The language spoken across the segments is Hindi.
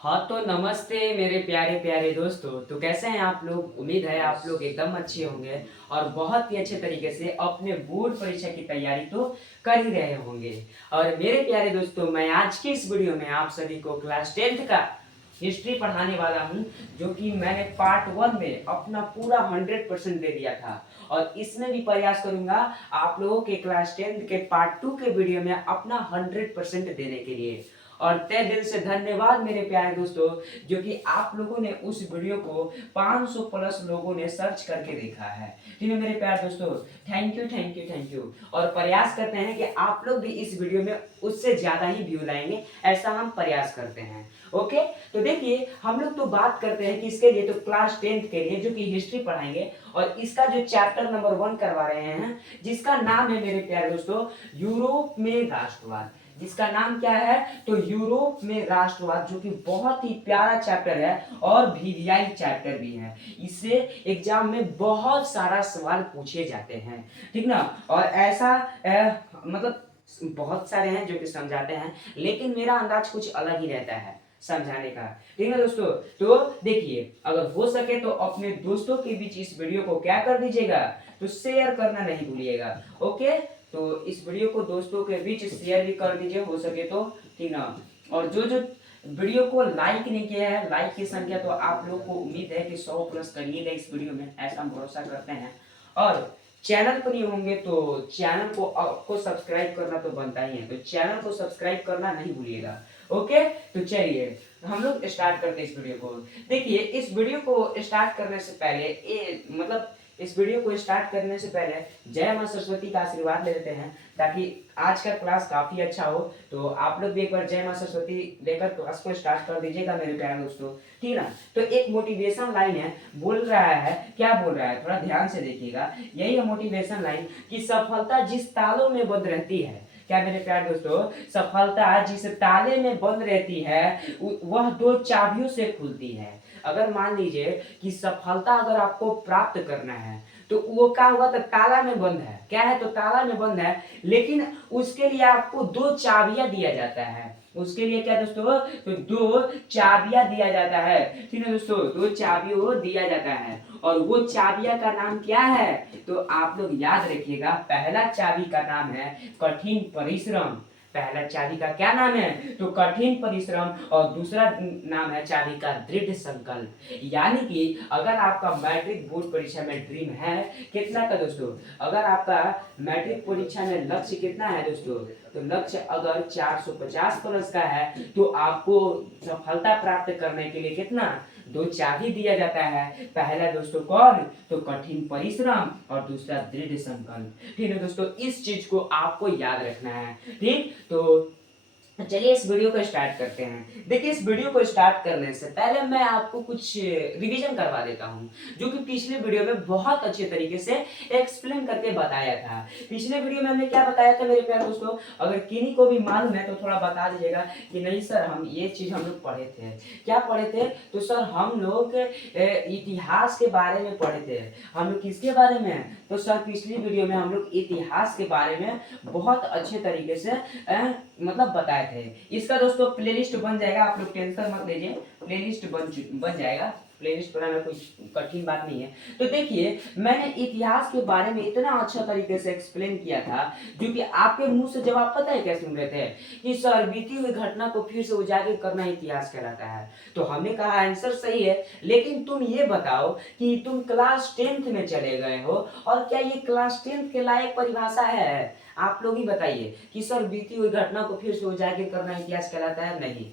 हाँ तो नमस्ते मेरे प्यारे प्यारे दोस्तों। तो कैसे हैं आप लोग? उम्मीद है आप लोग एकदम अच्छे होंगे और बहुत ही अच्छे तरीके से अपने बोर्ड परीक्षा की तैयारी तो कर ही रहे होंगे। और मेरे प्यारे दोस्तों, मैं आज की इस वीडियो में आप सभी को क्लास 10th का हिस्ट्री पढ़ाने वाला हूँ, जो कि मैंने पार्ट 1 में अपना पूरा 100% दे दिया था। और इसमें भी प्रयास करूंगा आप लोगों के क्लास 10th के पार्ट 2 के वीडियो में अपना 100% देने के लिए। और तहे दिल से धन्यवाद मेरे प्यारे दोस्तों, जो कि आप लोगों ने उस वीडियो को 500 प्लस लोगों ने सर्च करके देखा है। ठीक है मेरे प्यारे दोस्तों, thank you thank you thank you. और प्रयास करते हैं कि आप लोग भी इस वीडियो में उससे ज्यादा ही व्यू लाएंगे, ऐसा हम प्रयास करते हैं। ओके, तो देखिए हम लोग तो बात करते हैं कि इसके लिए तो क्लास 10th के लिए जो कि हिस्ट्री पढ़ाएंगे, और इसका जो चैप्टर नंबर 1 करवा रहे हैं, जिसका नाम है मेरे प्यारे दोस्तों यूरोप में राष्ट्रवाद। जिसका नाम क्या है? तो यूरोप में राष्ट्रवाद, जो कि बहुत ही प्यारा चैप्टर है और वीवीआई चैप्टर भी है। इससे एग्जाम में बहुत सारा सवाल पूछे जाते हैं, ठीक ना। और ऐसा मतलब बहुत सारे हैं जो कि समझाते हैं, लेकिन मेरा अंदाज कुछ अलग ही रहता है समझाने का, ठीक है दोस्तों। तो देखिए, अगर हो सके तो अपने दोस्तों के बीच इस वीडियो को क्या कर दीजिएगा, तो शेयर करना नहीं भूलिएगा। ओके, तो इस वीडियो को दोस्तों के बीच शेयर भी कर दीजिए हो सके तो, ठीक ना। और जो जो वीडियो को लाइक नहीं किया है, लाइक की संख्या तो आप लोग को उम्मीद है कि 100 प्लस करिएगा इस वीडियो में, ऐसा हम भरोसा करते हैं। और चैनल पर नहीं होंगे तो चैनल को आपको सब्सक्राइब करना तो बनता ही है, तो चैनल को सब्सक्राइब करना नहीं भूलिएगा। ओके, तो चलिए हम लोग स्टार्ट करते हैं इस वीडियो को। देखिए, इस वीडियो को स्टार्ट करने से पहले इस वीडियो को स्टार्ट करने से पहले जय मां सरस्वती का आशीर्वाद ले लेते हैं, ताकि आज का क्लास काफी अच्छा हो। तो आप लोग भी एक बार जय मां सरस्वती लेकर क्लास को स्टार्ट कर दीजिएगा मेरे प्यारे दोस्तों, ठीक है ना। तो एक मोटिवेशन लाइन है, बोल रहा है, क्या बोल रहा है, थोड़ा ध्यान से देखिएगा। यही है मोटिवेशन लाइन कि सफलता जिस तालों में बंद रहती है, क्या मेरे प्यारे दोस्तों, सफलता जिस ताले में बंद रहती है वह दो चाबियों से खुलती है। अगर मान लीजिए कि सफलता अगर आपको प्राप्त करना है, तो वो क्या हुआ, तो ताला में बंद है, क्या है, तो ताला में बंद है। लेकिन उसके लिए आपको दो चाबियां दिया जाता है। उसके लिए क्या दोस्तों, तो दो चाबियां दिया जाता है, ठीक है दोस्तों, दो चाबियों दिया जाता है। और वो चाबियां का नाम क्या है, तो आप लोग याद रखिएगा। पहला चाबी का नाम है कठिन परिश्रम। पहला चाबी का क्या नाम है, तो कठिन परिश्रम। और दूसरा नाम है चाबी का दृढ़ संकल्प। यानी कि अगर आपका मैट्रिक बोर्ड परीक्षा में ड्रीम है कितना का दोस्तों, अगर आपका मैट्रिक परीक्षा में लक्ष्य कितना है दोस्तों, तो लक्ष्य अगर 450 प्लस का है, तो आपको सफलता प्राप्त करने के लिए कितना, दो चाबी दिया जाता है। पहला दोस्तों कौन, तो कठिन परिश्रम, और दूसरा दृढ़ संकल्प। ठीक है दोस्तों, इस चीज को आपको याद रखना है, ठीक। तो चलिए इस वीडियो को स्टार्ट करते हैं। देखिए, इस वीडियो को स्टार्ट करने से पहले मैं आपको कुछ रिवीजन करवा देता हूं, जो कि पिछले वीडियो में बहुत अच्छे तरीके से एक्सप्लेन करके बताया था। पिछले वीडियो में हमने क्या बताया था मेरे प्यारे दोस्तों, अगर किन्हीं को भी मालूम है तो थोड़ा बता दीजिएगा कि नहीं सर हम ये चीज हम लोग पढ़े थे। क्या पढ़े थे, तो सर हम लोग इतिहास के बारे में पढ़े थे। हम लोग किसके बारे में, तो सर पिछली वीडियो में हम लोग इतिहास के बारे में बहुत अच्छे तरीके से मतलब बताए थे। इसका दोस्तों प्लेलिस्ट बन जाएगा, आप लोग टेंशन मत लीजिए, प्लेलिस्ट बन जाएगा। प्लेलिस्ट बनाना कोई कठिन बात नहीं है। तो देखिए, मैंने इतिहास के बारे में इतना अच्छा तरीके से एक्सप्लेन किया था, जो कि आपके मुंह से जवाब पता है क्या सुन रहे थे, कि सर बीती हुई घटना को फिर से उजागर करना इतिहास कहलाता है। तो हमने कहा आंसर सही है, लेकिन तुम ये बताओ कि तुम क्लास 10th में चले गए हो, और क्या ये क्लास 10th के लायक परिभाषा है? आप लोग ही बताइए कि सर बीती हुई घटना को फिर से उजागर करना इतिहास कहलाता है? नहीं,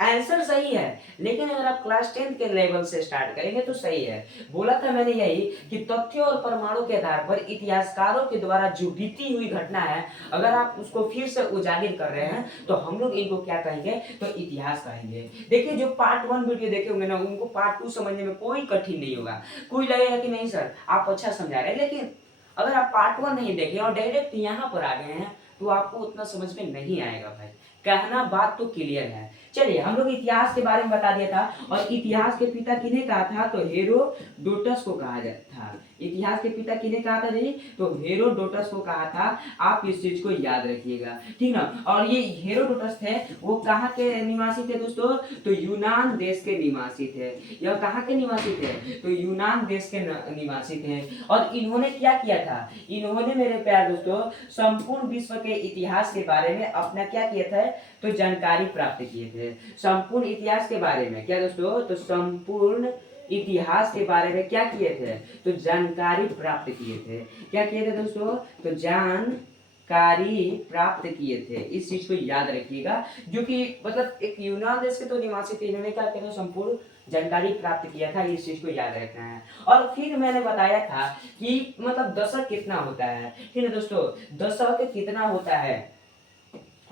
आंसर सही है, लेकिन अगर आप क्लास 10th के लेवल से स्टार्ट करेंगे तो सही है। बोला था मैंने यही कि तथ्यों और प्रमाणों के आधार पर इतिहासकारों के द्वारा जो बीती हुई घटना है, अगर आप उसको फिर से उजागर कर रहे हैं, तो हम लोग इनको क्या कहेंगे, तो इतिहास कहेंगे। देखिए, जो पार्ट 1 वीडियो देखे होंगे ना, उनको पार्ट 2 समझने में कोई कठिन नहीं होगा। कोई लगेगा कि नहीं सर आप अच्छा समझा रहे हैं, लेकिन अगर आप पार्ट 1 नहीं देखे और डायरेक्ट यहाँ पर आ गए हैं, तो आपको उतना समझ में नहीं आएगा भाई। कहना बात तो क्लियर है। चलिए, हम लोग इतिहास के बारे में बता दिया था, और इतिहास के पिता किन्हें कहा था, तो हेरोडोटस को कहा था। इतिहास के पिता किन्हें कहा था जी? तो हेरोडोटस को कहा था। आप इस चीज को याद रखिएगा, ठीक ना। और ये हेरोडोटस थे, वो कहाँ के निवासी थे दोस्तों? तो यूनान देश के निवासी थे। यह कहाँ के निवासी थे? तो यूनान देश के निवासी थे। और इन्होंने क्या किया था? इन्होंने मेरे प्यारे दोस्तों संपूर्ण विश्व के इतिहास के बारे में अपना क्या किया था? तो जानकारी प्राप्त किए थे। संपूर्ण इतिहास के बारे में क्या दोस्तों? तो संपूर्ण इतिहास के बारे में क्या किए थे? तो जानकारी प्राप्त किए थे। क्या किए थे दोस्तों? तो जानकारी प्राप्त किए थे। इस चीज को याद रखिएगा, जो कि मतलब एक यूनान देश के तो निवासी थे, इन्होंने क्या किया था? संपूर्ण जानकारी प्राप्त किया था। इस चीज को याद रखना है। और फिर मैंने बताया था कि मतलब दशक कितना होता है, ठीक है दोस्तों। दशक कितना होता है?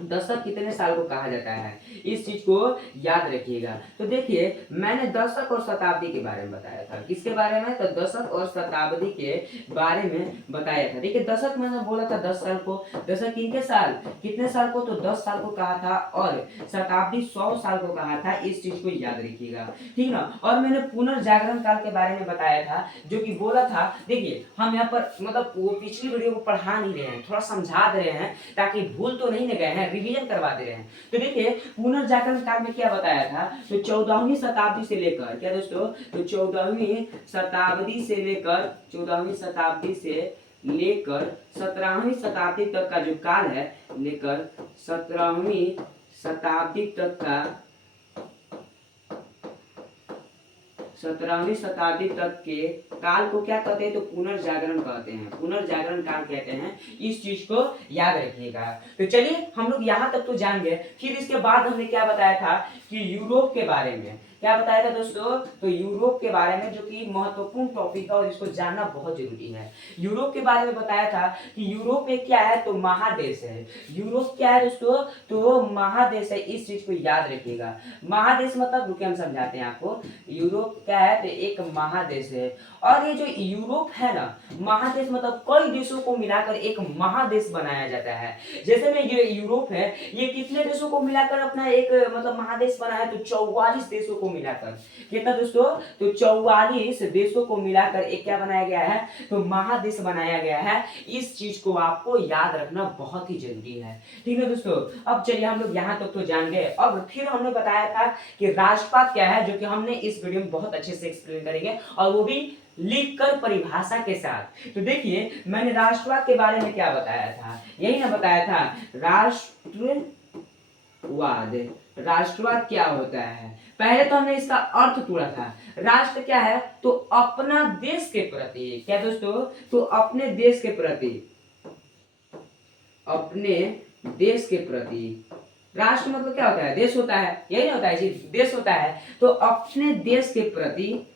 दशक कितने साल को कहा जाता है, इस चीज को याद रखिएगा। तो देखिए मैंने दशक और शताब्दी के बारे में बताया था। किसके बारे में? तो दशक और शताब्दी के बारे में बताया था। देखिए दशक मैंने बोला था 10 साल को, दशक कितने साल, कितने साल को? तो 10 साल को कहा था। और शताब्दी 100 साल को कहा था। इस चीज को याद रखिएगा, ठीक ना। और मैंने पुनर्जागरण काल के बारे में बताया था, जो कि बोला था। देखिए हम यहाँ पर मतलब वो पिछली वीडियो को पढ़ा नहीं रहे हैं, थोड़ा समझा दे रहे हैं ताकि भूल तो नहीं न गए हैं, रिवीजन करवा दे रहे हैं। तो देखिए पुनर्जागरण काल में क्या बताया था? तो 14वीं शताब्दी से लेकर क्या दोस्तों? तो 14वीं शताब्दी से लेकर 14वीं शताब्दी से लेकर 17वीं शताब्दी तक का जो काल है, लेकर 17वीं शताब्दी तक का 17वीं शताब्दी तक के काल को क्या कहते हैं? तो पुनर्जागरण कहते हैं। पुनर्जागरण काल कहते हैं। इस चीज को याद रखिएगा। तो चलिए हम लोग यहाँ तक तो जान गए। फिर इसके बाद हमने क्या बताया था कि यूरोप के बारे में क्या बताया था दोस्तों? तो यूरोप के बारे में, जो कि महत्वपूर्ण टॉपिक है और इसको जानना बहुत जरूरी है। यूरोप के बारे में बताया था कि यूरोप एक क्या है? तो महादेश है। यूरोप क्या है दोस्तों? तो महादेश है। इस चीज को याद रखिएगा। महादेश मतलब, रुके हम समझाते हैं आपको। यूरोप क्या है? तो एक महादेश है। और ये जो यूरोप है ना, महादेश मतलब कई देशों को मिलाकर एक महादेश बनाया जाता है। जैसे में ये यूरोप है, ये कितने देशों को मिलाकर अपना एक मतलब महादेश बना है? तो 44 देशों को मिलाकर। कितना दोस्तों? तो 44 देशों को मिलाकर एक क्या बनाया गया है? तो महादेश बनाया गया है। इस चीज को आपको याद रखना बहुत ही जरूरी है, ठीक है दोस्तों। अब चलिए हम लोग यहाँ तक तो जान गए। अब फिर हमने बताया था कि राष्ट्रवाद क्या है, जो कि हमने इस वीडियो में बहुत अच्छे से एक्सप्लेन करेंगे, और वो भी लिखकर परिभाषा के साथ। तो देखिए मैंने राष्ट्रवाद के बारे में क्या बताया था? यही ना बताया था, राष्ट्रवाद। राष्ट्रवाद क्या होता है? पहले तो हमने इसका अर्थ तोड़ा था। राष्ट्र क्या है? तो अपना देश के प्रति, क्या दोस्तों? तो अपने देश के प्रति, अपने देश के प्रति। राष्ट्र मतलब क्या होता है? देश होता है, यही नहीं होता है जी, देश होता है। तो अपने देश के प्रति,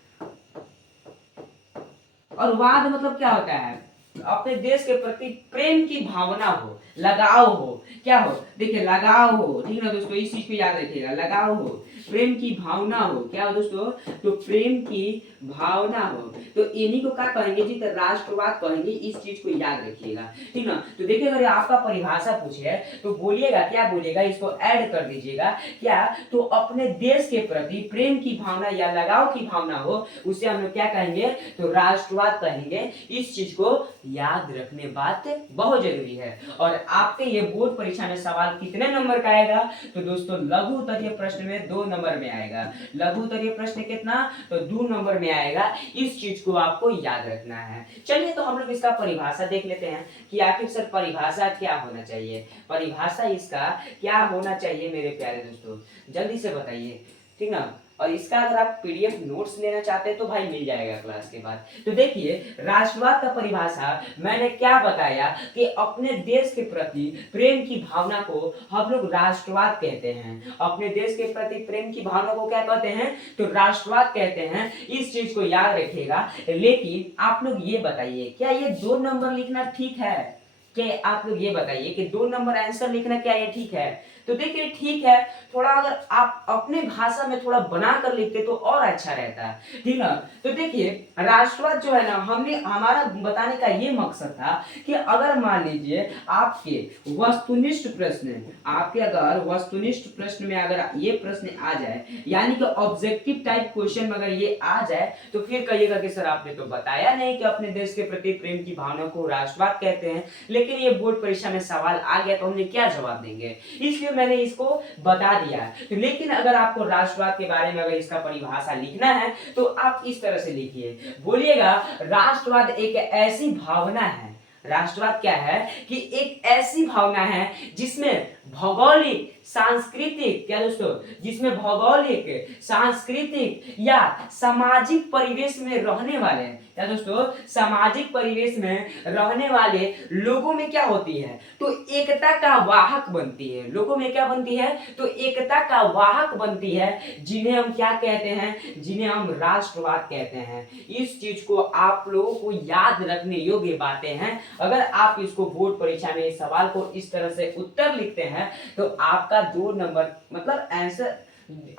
और वाद मतलब क्या होता है? अपने देश के प्रति प्रेम की भावना हो, लगाव हो, क्या हो? देखिए लगाव हो, ठीक है दोस्तों। इस चीज को याद रखिएगा, लगाव हो, प्रेम की भावना हो, क्या हो दोस्तों? तो प्रेम की भावना हो। तो इन्हीं को क्या कहेंगे जी? तो राष्ट्रवाद कहेंगे। इस चीज को याद रखिएगा, ठीक ना। तो देखिए अगर आपका परिभाषा पूछे तो बोलिएगा, क्या बोलिएगा? इसको ऐड कर दीजिएगा, क्या? तो अपने देश के प्रति प्रेम की भावना या लगाव की भावना हो, उसे हम लोग क्या कहेंगे? तो राष्ट्रवाद कहेंगे। इस चीज को याद रखने बात बहुत जरूरी है। और आपके ये बोर्ड परीक्षा में सवाल कितने नंबर का आएगा? तो दोस्तों लघु उत्तरीय प्रश्न में 2 नंबर में आएगा। लघु उत्तरीय प्रश्न कितना? तो 2 नंबर में आएगा। इस चीज को आपको याद रखना है। चलिए तो हम लोग इसका परिभाषा देख लेते हैं कि आखिर सर परिभाषा क्या होना चाहिए। परिभाषा इसका क्या होना चाहिए मेरे प्यारे दोस्तों, जल्दी से बताइए, ठीक ना। और इसका अगर आप पीडीएफ नोट्स लेना चाहते हैं तो भाई मिल जाएगा क्लास के बाद। तो देखिए राष्ट्रवाद का परिभाषा मैंने क्या बताया कि अपने देश के प्रति प्रेम की भावना को हम लोग राष्ट्रवाद कहते हैं। अपने देश के प्रति प्रेम की भावना को क्या कहते हैं? तो राष्ट्रवाद कहते हैं। इस चीज को याद रखिएगा। लेकिन आप लोग ये बताइए, क्या ये 2 नंबर लिखना ठीक है? कि आप लोग ये बताइए कि 2 नंबर आंसर लिखना क्या ये ठीक है? तो देखिए ठीक है, थोड़ा अगर आप अपने भाषा में थोड़ा बनाकर लिखते तो और अच्छा रहता है, ठीक ना? तो देखिए राष्ट्रवाद जो है ना, हमने हमारा बताने का ये मकसद था कि अगर मान लीजिए आपके वस्तुनिष्ठ प्रश्न, आपके अगर वस्तुनिष्ठ प्रश्न में अगर ये प्रश्न आ जाए, यानी कि ऑब्जेक्टिव टाइप क्वेश्चन में अगर ये आ जाए, तो फिर कहिएगा कि सर आपने तो बताया नहीं कि अपने देश के प्रति प्रेम की भावना को राष्ट्रवाद कहते हैं, लेकिन ये बोर्ड परीक्षा में सवाल आ गया तो हमने क्या जवाब देंगे, इसलिए मैंने इसको बता दिया है। तो लेकिन अगर आपको राष्ट्रवाद के बारे में अगर इसका परिभाषा लिखना है तो आप इस तरह से लिखिए, बोलिएगा राष्ट्रवाद एक ऐसी भावना है, राष्ट्रवाद क्या है कि एक ऐसी भावना है जिसमें भौगोलिक सांस्कृतिक, क्या दोस्तों, जिसमें भौगोलिक सांस्कृतिक या सामाजिक परिवेश में रहने वाले, क्या दोस्तों, सामाजिक परिवेश में रहने वाले लोगों में क्या होती है, तो एकता का वाहक बनती है, लोगों में क्या बनती है, तो एकता का वाहक बनती है, जिन्हें हम क्या कहते हैं, जिन्हें हम राष्ट्रवाद कहते हैं। इस चीज को आप लोगों को याद रखने योग्य बातें हैं। अगर आप इसको बोर्ड परीक्षा में इस सवाल को इस तरह से उत्तर लिखते हैं तो आपका 2 नंबर मतलब आंसर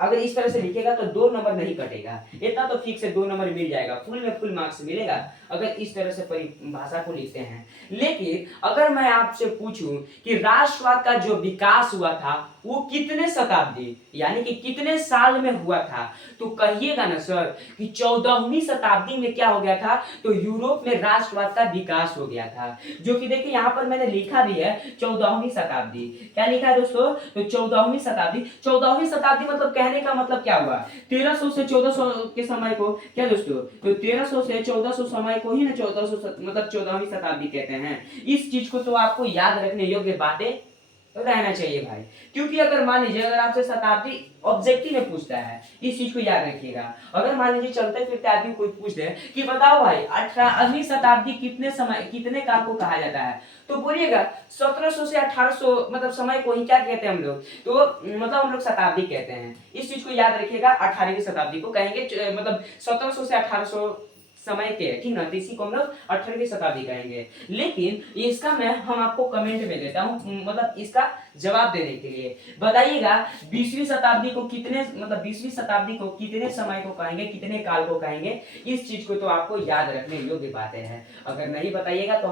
अगर इस तरह से लिखेगा तो 2 नंबर नहीं कटेगा, इतना तो फिक्स है 2 नंबर मिल जाएगा, फुल में फुल मार्क्स मिलेगा अगर इस तरह से परिभाषा को लिखते हैं। लेकिन अगर मैं आपसे पूछूं कि राष्ट्रवाद का जो विकास हुआ था वो कितने शताब्दी यानी कि कितने साल में हुआ था, तो कहिएगा ना सर कि 14वीं शताब्दी में क्या हो गया था, तो यूरोप में राष्ट्रवाद का विकास हो गया था, जो कि देखिए यहाँ पर मैंने लिखा भी है 14वीं शताब्दी। क्या लिखा है दोस्तों, तो 14वीं शताब्दी। 14वीं शताब्दी मतलब कहने का मतलब क्या हुआ, 1300 से 1400 के समय को, क्या दोस्तों, तो 1300 से 1400 समय को ही ना 1400 मतलब 14वीं शताब्दी कहते हैं। इस चीज को तो आपको याद रखने योग्य बातें रहना चाहिए भाई, क्योंकि अगर मान लीजिए अगर आपसे शताब्दी ऑब्जेक्टिव में पूछता है, इस चीज को याद रखिएगा। अगर मान लीजिए चलते फिरते आदमी कोई पूछ दे कि बताओ भाई 18वीं शताब्दी कितने समय कितने काल को कहा जाता है, तो बोलिएगा 1700 से 1800 मतलब समय को ही क्या कहते हैं हम लोग, तो मतलब हम लोग शताब्दी कहते हैं। इस चीज को याद रखिएगा, 18वीं शताब्दी को कहेंगे मतलब 1700 से 1800 समय के, ठीक ना, तो इसी को हम लोग 18वीं शताब्दी कहेंगे। लेकिन इसका मैं हम आपको कमेंट में देता हूं, मतलब इसका जवाब देने के लिए बताइएगा 20वीं शताब्दी को कितने मतलब 20वीं शताब्दी को कितने समय को कहेंगे, कितने काल को कहेंगे, इस चीज को तो आपको याद रखने योग्य बातें हैं। अगर नहीं बताइएगा तो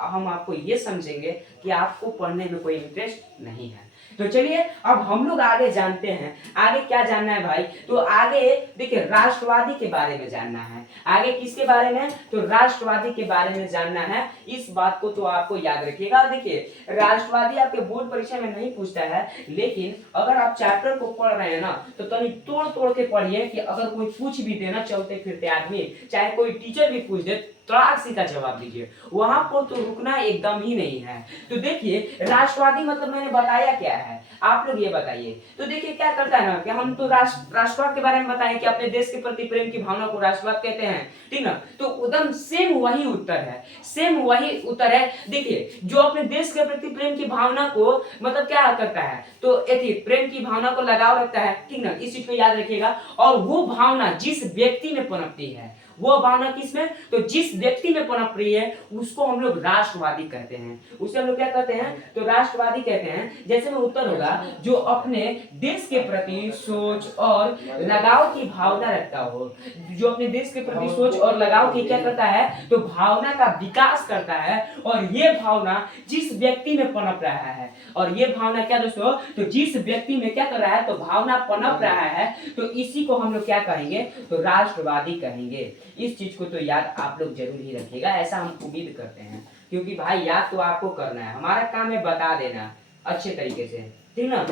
हम आपको ये समझेंगे कि आपको पढ़ने में कोई इंटरेस्ट नहीं है। तो चलिए अब हम लोग आगे जानते हैं, आगे क्या जानना है भाई, तो आगे देखिए राष्ट्रवादी के बारे में जानना है। आगे किसके बारे में, तो राष्ट्रवादी के बारे में जानना है। इस बात को तो आपको याद रखिएगा। देखिए राष्ट्रवादी आपके बोर्ड परीक्षा में नहीं पूछता है, लेकिन अगर आप चैप्टर को पढ़ रहे हैं ना तो तनी तोड़ तोड़ के पढ़िए कि अगर कोई पूछ भी देना चलते फिरते आदमी, चाहे कोई टीचर भी पूछ दे, तड़ाक का जवाब दीजिए, वहां पर तो रुकना एकदम ही नहीं है। तो देखिए राष्ट्रवादी मतलब मैंने बताया क्या है, आप लोग ये बताइए। तो देखिए क्या करता है ना कि हम तो राष्ट्रवाद के बारे में बताएं कि अपने देश के प्रति प्रेम की भावना को राष्ट्रवाद कहते हैं, ठीक ना, तो एकदम सेम वही उत्तर है, सेम वही उत्तर है। देखिए जो अपने देश के प्रति प्रेम की भावना को मतलब क्या करता है, तो प्रेम की भावना को लगाव रखता है, ठीक ना, इस चीज को याद रखिएगा। और वो भावना जिस व्यक्ति में पनपती है, वो भावना किसमें, तो जिस व्यक्ति में पनप रही है उसको हम लोग राष्ट्रवादी कहते हैं, उसे हम लोग क्या कहते हैं, तो राष्ट्रवादी कहते हैं। जैसे में उत्तर होगा जो अपने देश के प्रति सोच और लगाव की भावना रखता हो, जो अपने देश के प्रति सोच और लगाव की क्या करता है, तो भावना का विकास करता है, और ये भावना जिस व्यक्ति में पनप रहा है, और ये भावना क्या दोस्तों, तो जिस व्यक्ति में क्या कर रहा है, तो भावना पनप रहा है, तो इसी को हम लोग क्या कहेंगे, तो राष्ट्रवादी कहेंगे। इस चीज को तो याद आप लोग जरूर ही रखिएगा, ऐसा हम उम्मीद करते हैं, क्योंकि भाई याद तो आपको करना है, हमारा काम है बता देना अच्छे तरीके से, ठीक ना,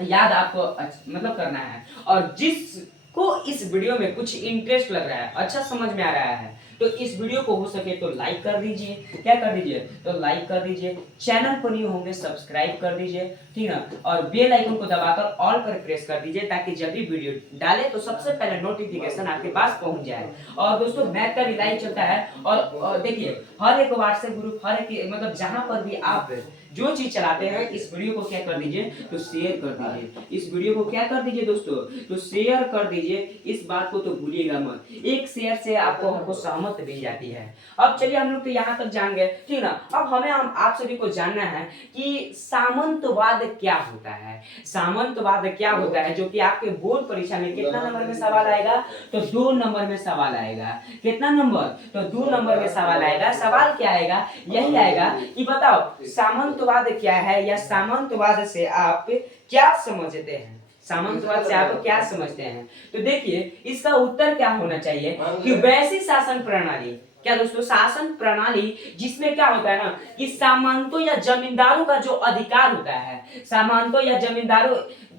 याद आपको मतलब करना है। और जिसको इस वीडियो में कुछ इंटरेस्ट लग रहा है, अच्छा समझ में आ रहा है, तो इस वीडियो को हो सके तो लाइक कर दीजिए, क्या कर दीजिए, तो लाइक कर दीजिए, चैनल पर न्यू होंगे सब्सक्राइब कर दीजिए, ठीक है, और बेल आइकन को दबाकर ऑल पर प्रेस कर दीजिए, ताकि जब भी वीडियो डाले तो सबसे पहले नोटिफिकेशन आपके पास पहुंच जाए। और दोस्तों मैथ का भी लाइव चलता है, और देखिए हर एक व्हाट्सएप ग्रुप, हर एक मतलब जहां पर भी आप जो चीज चलाते हैं इस वीडियो को क्या कर दीजिए तो शेयर कर दीजिए, इस वीडियो को क्या कर दीजिए दोस्तों तो शेयर कर दीजिए, इस बात को तो भूलिएगा मत, एक शेयर से आपको हमको सहमत मिल जाती है। अब चलिए हम लोग तो यहाँ तक जान गए, ठीक ना। अब हमें हम आप सभी को जानना है कि सामंतवाद क्या होता है, सामंतवाद क्या होता है, जो कि आपके बोर्ड परीक्षा में कितना नंबर में सवाल आएगा तो 2 नंबर में सवाल आएगा। कितना नंबर तो 2 नंबर में सवाल आएगा। सवाल क्या आएगा, यही आएगा कि बताओ सामंतवाद क्या है, या सामंतवाद से आप क्या समझते हैं, सामंतवाद से आप क्या समझते हैं। तो देखिए इसका उत्तर क्या होना चाहिए कि वैसी शासन प्रणाली, क्या दोस्तों शासन प्रणाली जिसमें क्या होता है ना कि सामंतों या जमींदारों का जो अधिकार होता है, सामंतों या जमींदारों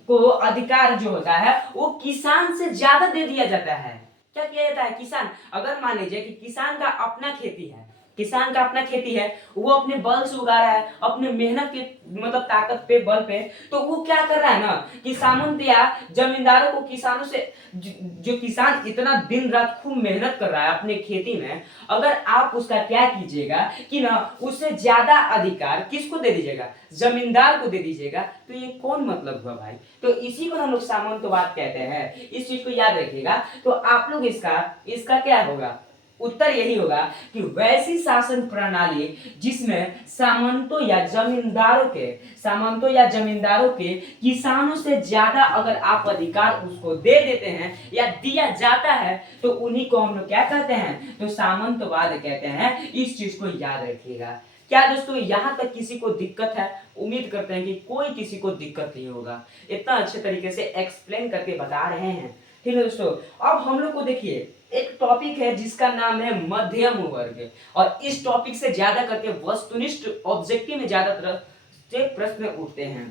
को अधिकार जो होता है वो किसान से ज्यादा दे दिया जाता है। क्या किया जाता है, किसान अगर मान लीजिए कि किसान का अपना खेती है, किसान का अपना खेती है, वो अपने बल से उगा रहा है, अपने मेहनत के मतलब ताकत पे बल पे, तो वो क्या कर रहा है ना कि सामंत या जमींदारों को किसानों से जो किसान इतना दिन रात खूब मेहनत कर रहा है अपने खेती में, अगर आप उसका क्या कीजिएगा कि ना उससे ज्यादा अधिकार किसको दे दीजिएगा, जमींदार को दे दीजिएगा, तो ये कौन मतलब हुआ भाई। तो इसी को हम लोग सामंतवाद कहते हैं, इस चीज को याद रखिएगा। तो आप लोग इसका इसका क्या होगा, उत्तर यही होगा कि वैसी शासन प्रणाली जिसमें सामंतों या जमींदारों के किसानों से ज्यादा अगर आप अधिकार उसको दे देते हैं या दिया जाता है तो उन्हीं को हम लोग क्या कहते हैं तो सामंतवाद कहते हैं। इस चीज को याद रखिएगा। क्या दोस्तों यहाँ तक किसी को दिक्कत है, उम्मीद करते हैं कि कोई किसी को दिक्कत नहीं होगा, इतना अच्छे तरीके से एक्सप्लेन करके बता रहे हैं, ठीक है दोस्तों। अब हम लोग को देखिए एक टॉपिक है जिसका नाम है मध्यम वर्ग, और इस टॉपिक से ज्यादा करके वस्तुनिष्ठ ऑब्जेक्टिव में ज्यादातर से प्रश्न उठते हैं,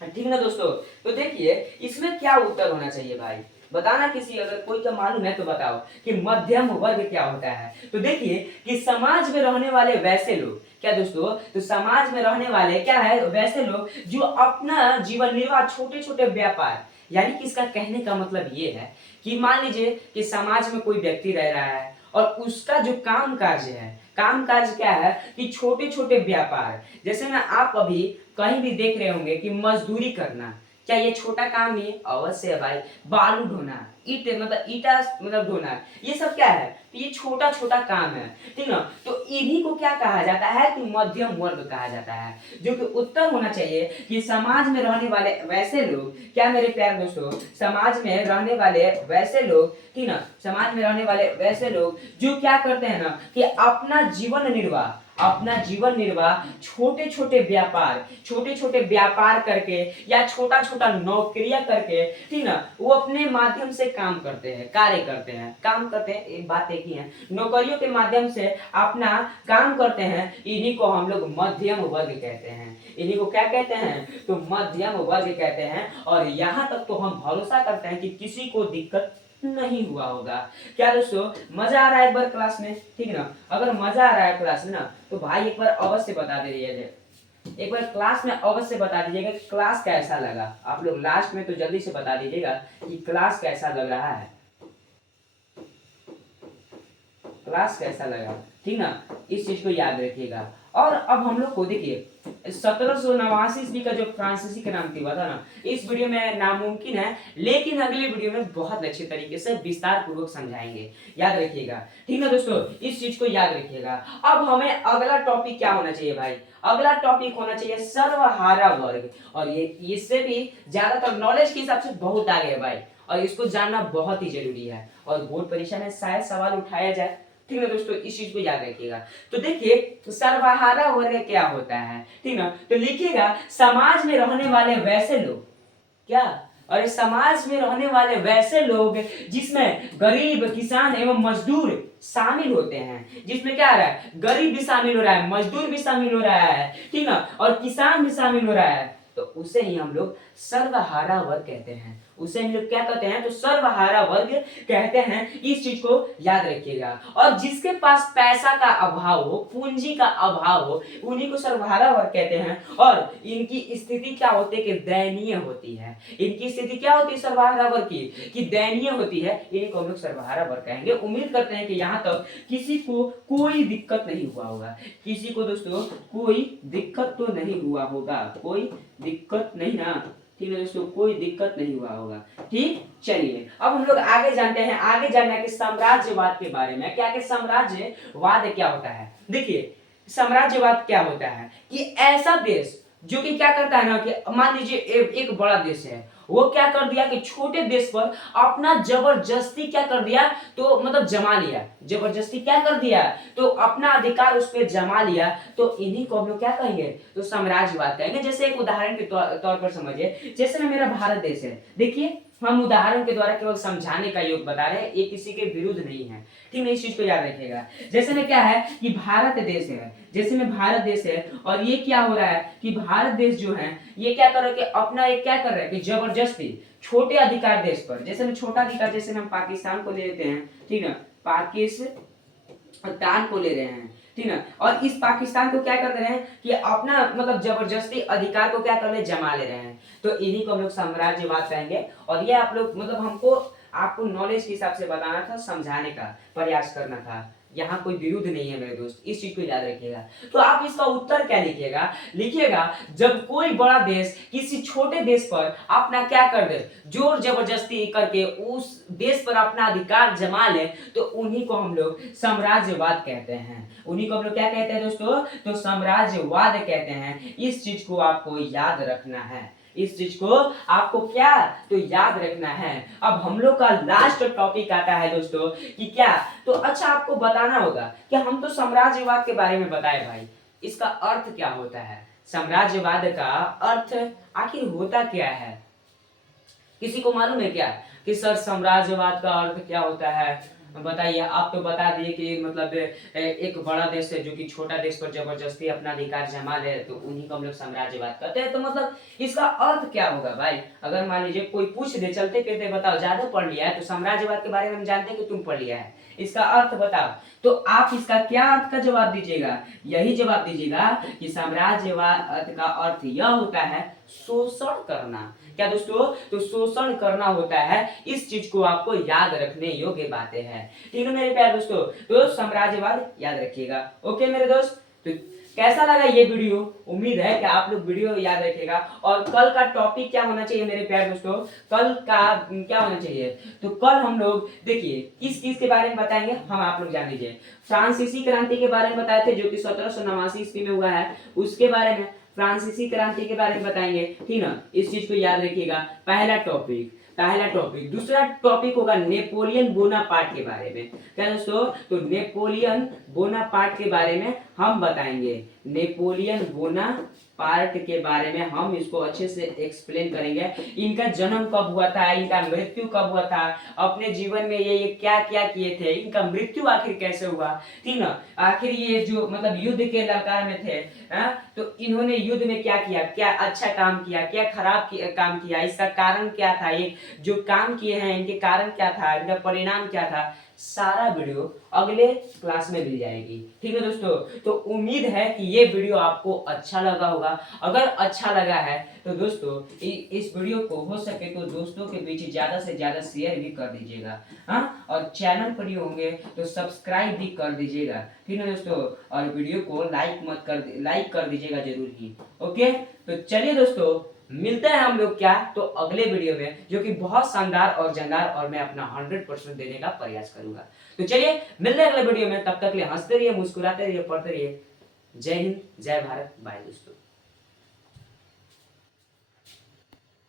ठीक ना दोस्तों। तो देखिए इसमें क्या उत्तर होना चाहिए भाई, बताना किसी अगर कोई का मालूम है तो बताओ कि मध्यम वर्ग क्या होता है। तो देखिए कि समाज में रहने वाले वैसे लोग, क्या दोस्तों तो समाज में रहने वाले क्या है वैसे लोग जो अपना जीवन निर्वाह छोटे छोटे व्यापार, यानी कि इसका कहने का मतलब ये है कि मान लीजिए कि समाज में कोई व्यक्ति रह रहा है और उसका जो काम कार्य है, काम कार्य क्या है कि छोटे छोटे व्यापार, जैसे ना आप अभी कहीं भी देख रहे होंगे कि मजदूरी करना, क्या ये छोटा काम ही है, अवश्य है भाई। बालू ढोना, ईट मतलब ईटा मतलब ढोना, ये सब क्या है तो ये छोटा छोटा काम है, ठीक ना। तो इन्हीं को क्या कहा जाता है कि मध्यम वर्ग कहा जाता है, जो कि उत्तर होना चाहिए कि समाज में रहने वाले वैसे लोग, क्या मेरे प्यारे दोस्तों समाज में रहने वाले वैसे लोग, ठीक ना, समाज में रहने वाले वैसे लोग जो क्या करते हैं ना कि अपना जीवन निर्वाह छोटे छोटे व्यापार करके या छोटा छोटा नौकरियां करके, ठीक ना, वो अपने माध्यम से काम करते हैं, कार्य करते हैं, काम करते हैं, एक बात एक ही है, नौकरियों के माध्यम से अपना काम करते हैं। इन्हीं को हम लोग मध्यम वर्ग कहते हैं, इन्हीं को क्या कहते हैं तो मध्यम वर्ग कहते हैं। और यहाँ तक तो हम भरोसा करते हैं कि किसी को दिक्कत नहीं हुआ होगा। क्या दोस्तों मजा आ रहा है एक बार क्लास में, ठीक ना। अगर मजा आ रहा है क्लास में ना तो भाई एक बार अवश्य बता दीजिए, एक बार क्लास में अवश्य बता दीजिएगा कि क्लास कैसा लगा। आप लोग लास्ट में तो जल्दी से बता दीजिएगा कि क्लास कैसा लग रहा है, क्लास कैसा लगा, ठीक ना, इस चीज को याद रखिएगा। और अब हम लोग को देखिए 1789 ईस्वी का जो फ्रांसीसी का नाम हुआ था ना, इस वीडियो में नामुमकिन है, लेकिन अगले वीडियो में बहुत अच्छे तरीके से विस्तार पूर्वक समझाएंगे, याद रखिएगा, ठीक है दोस्तों, इस चीज को याद रखिएगा। अब हमें अगला टॉपिक क्या होना चाहिए भाई, अगला टॉपिक होना चाहिए सर्वहारा वर्ग, और ये इससे भी ज्यादातर नॉलेज के हिसाब से बहुत आगे है भाई, और इसको जानना बहुत ही जरूरी है, और बोर्ड परीक्षा में शायद सवाल उठाया जाए, ठीक है दोस्तों, इस चीज को याद रखिएगा। तो देखिए सर्वहारा वर्ग क्या होता है, ठीक ना, तो लिखिएगा समाज में रहने वाले वैसे लोग, क्या, और समाज में रहने वाले वैसे लोग जिसमें गरीब, किसान एवं मजदूर शामिल होते हैं, जिसमें क्या आ रहा है गरीब भी शामिल हो रहा है, मजदूर भी शामिल हो रहा है, ठीक ना, और किसान भी शामिल हो रहा है, तो उसे ही हम लोग सर्वहारा वर्ग कहते हैं। उसे हम लोग क्या कहते हैं, तो सर्वहारा वर्ग कहते हैं। इस चीज को याद रखिएगा। और जिसके पास पैसा का अभाव हो, पूंजी का अभाव हो, उन्हीं को सर्वहारा वर्ग कहते हैं। और इनकी स्थिति क्या होती है कि दयनीय होती है। इनकी स्थिति क्या होती है सर्वहारा वर्ग की, कि दयनीय होती है। इन्हीं को हम लोग सर्वहारा वर्ग कहेंगे। उम्मीद करते हैं कि यहाँ तक किसी को कोई दिक्कत नहीं हुआ होगा। किसी को दोस्तों कोई दिक्कत तो नहीं हुआ होगा, कोई दिक्कत नहीं ना, ठीक है दोस्तों, कोई दिक्कत नहीं हुआ होगा। ठीक, चलिए अब हम लोग आगे जानते हैं, आगे जानना है कि साम्राज्यवाद के बारे में। क्या कि साम्राज्यवाद क्या होता है। देखिए साम्राज्यवाद क्या होता है कि ऐसा देश जो कि क्या करता है ना, कि मान लीजिए एक बड़ा देश है, वो क्या कर दिया कि छोटे देश पर अपना जबरदस्ती क्या कर दिया, तो मतलब जमा लिया, जबरदस्ती क्या कर दिया, तो अपना अधिकार उस पर जमा लिया। तो इन्हीं को हम लोग क्या कहेंगे, तो साम्राज्यवाद कहेंगे। जैसे एक उदाहरण के तौर पर समझिए, जैसे ना मेरा भारत देश है। देखिए हम उदाहरण के द्वारा केवल समझाने का योग बता रहे हैं, ये किसी के विरुद्ध नहीं है, ठीक है, इस चीज को याद रखिएगा। जैसे में क्या है कि भारत देश है, जैसे में भारत देश है, और ये क्या हो रहा है कि भारत देश जो है ये क्या कर रहा है कि अपना एक क्या कर रहा है कि जबरदस्ती छोटे अधिकार देश पर, जैसे में छोटा अधिकार, जैसे हम पाकिस्तान को ले लेते हैं, ठीक है, पाकिस्तान को ले रहे हैं, ठीक है, और इस पाकिस्तान को क्या कर रहे हैं कि अपना मतलब जबरदस्ती अधिकार को क्या कर ले, जमा ले रहे हैं। तो इन्हीं को हम लोग साम्राज्यवाद कहेंगे। और ये आप लोग मतलब हमको आपको नॉलेज के हिसाब से बताना था, समझाने का प्रयास करना था। यहाँ कोई विरुद्ध नहीं है मेरे दोस्त, इस चीज को याद रखिएगा। तो आप इसका उत्तर क्या लिखिएगा, लिखिएगा जब कोई बड़ा देश किसी छोटे देश पर अपना क्या कर दे, जोर जबरदस्ती करके उस देश पर अपना अधिकार जमा ले, तो उन्हीं को हम लोग साम्राज्यवाद कहते हैं। उन्हीं को हम लोग क्या कहते हैं दोस्तों, तो साम्राज्यवाद कहते हैं। इस चीज को आपको याद रखना है, इस चीज को आपको क्या तो याद रखना है। अब हम लोग का लास्ट टॉपिक आता है दोस्तों कि क्या, तो अच्छा आपको बताना होगा कि हम तो साम्राज्यवाद के बारे में बताए भाई, इसका अर्थ क्या होता है, साम्राज्यवाद का अर्थ आखिर होता क्या है। किसी को मालूम है क्या कि सर साम्राज्यवाद का अर्थ क्या होता है, बताइए। आप तो बता दिए कि मतलब एक बड़ा देश है जो कि छोटा देश पर जबरदस्ती अपना अधिकार जमा ले, तो उन्हीं को हम लोग साम्राज्यवाद कहते हैं। तो मतलब इसका अर्थ क्या होगा भाई, अगर मान लीजिए कोई पूछ दे, चलते फिरते बताओ, ज्यादा पढ़ लिया है तो साम्राज्यवाद के बारे में हम जानते हैं कि तुम पढ़ लिया है, इसका अर्थ बताओ। तो आप इसका क्या अर्थ का जवाब दीजिएगा, यही जवाब दीजिएगा कि साम्राज्यवाद का अर्थ यह होता है शोषण करना। क्या दोस्तों, तो शोषण करना होता है। इस चीज को आपको याद रखने योग्य बातें हैं, ठीक है मेरे प्यारे दोस्तों। तो साम्राज्यवाद याद रखिएगा। ओके मेरे दोस्त, तो कैसा लगा ये वीडियो, उम्मीद है कि आप लोग वीडियो याद रखिएगा। और कल का टॉपिक क्या होना चाहिए मेरे प्यारे दोस्तों, कल का क्या होना चाहिए, तो कल हम लोग देखिए किस चीज के बारे में बताएंगे, हम आप लोग जान लीजिए। फ्रांसीसी क्रांति के बारे में बताए थे जो कि 1789 ईस्वी में हुआ है, उसके बारे में फ्रांसीसी क्रांति के बारे में बताएंगे, ठीक ना, इस चीज को याद रखिएगा। पहला टॉपिक। दूसरा टॉपिक होगा नेपोलियन बोनापार्ट के बारे में। क्या दोस्तों, तो नेपोलियन बोनापार्ट के बारे में हम बताएंगे, नेपोलियन बोनापार्ट के बारे में हम इसको अच्छे से एक्सप्लेन करेंगे। इनका जन्म कब हुआ था, इनका मृत्यु कब हुआ था, अपने जीवन में ये क्या क्या किए थे, इनका मृत्यु आखिर कैसे हुआ, ठीक ना, आखिर ये जो मतलब युद्ध के ललकार में थे, तो इन्होंने युद्ध में क्या किया, क्या अच्छा काम किया, क्या खराब काम किया, इसका कारण क्या था, ये जो काम किए हैं इनके कारण क्या था, इनका परिणाम क्या था, सारा वीडियो अगले क्लास में मिल जाएगी, ठीक है दोस्तों। तो उम्मीद है कि ये वीडियो आपको अच्छा लगा होगा। अगर अच्छा लगा है तो दोस्तों इस वीडियो को हो सके तो दोस्तों के बीच ज्यादा से ज्यादा शेयर भी कर दीजिएगा, हाँ, और चैनल पर ही होंगे तो सब्सक्राइब भी कर दीजिएगा, ठीक है दोस्तों। और वीडियो को लाइक कर दीजिएगा जरूर ही। ओके, तो चलिए दोस्तों मिलते हैं हम लोग क्या तो अगले वीडियो में, जो कि बहुत शानदार और जानदार और मैं अपना 100% देने का प्रयास करूंगा। तो चलिए मिलते हैं अगले वीडियो में, तब तक के लिए हंसते रहिए, मुस्कुराते रहिए, पढ़ते रहिए। जय हिंद, जय भारत, बाय दोस्तों।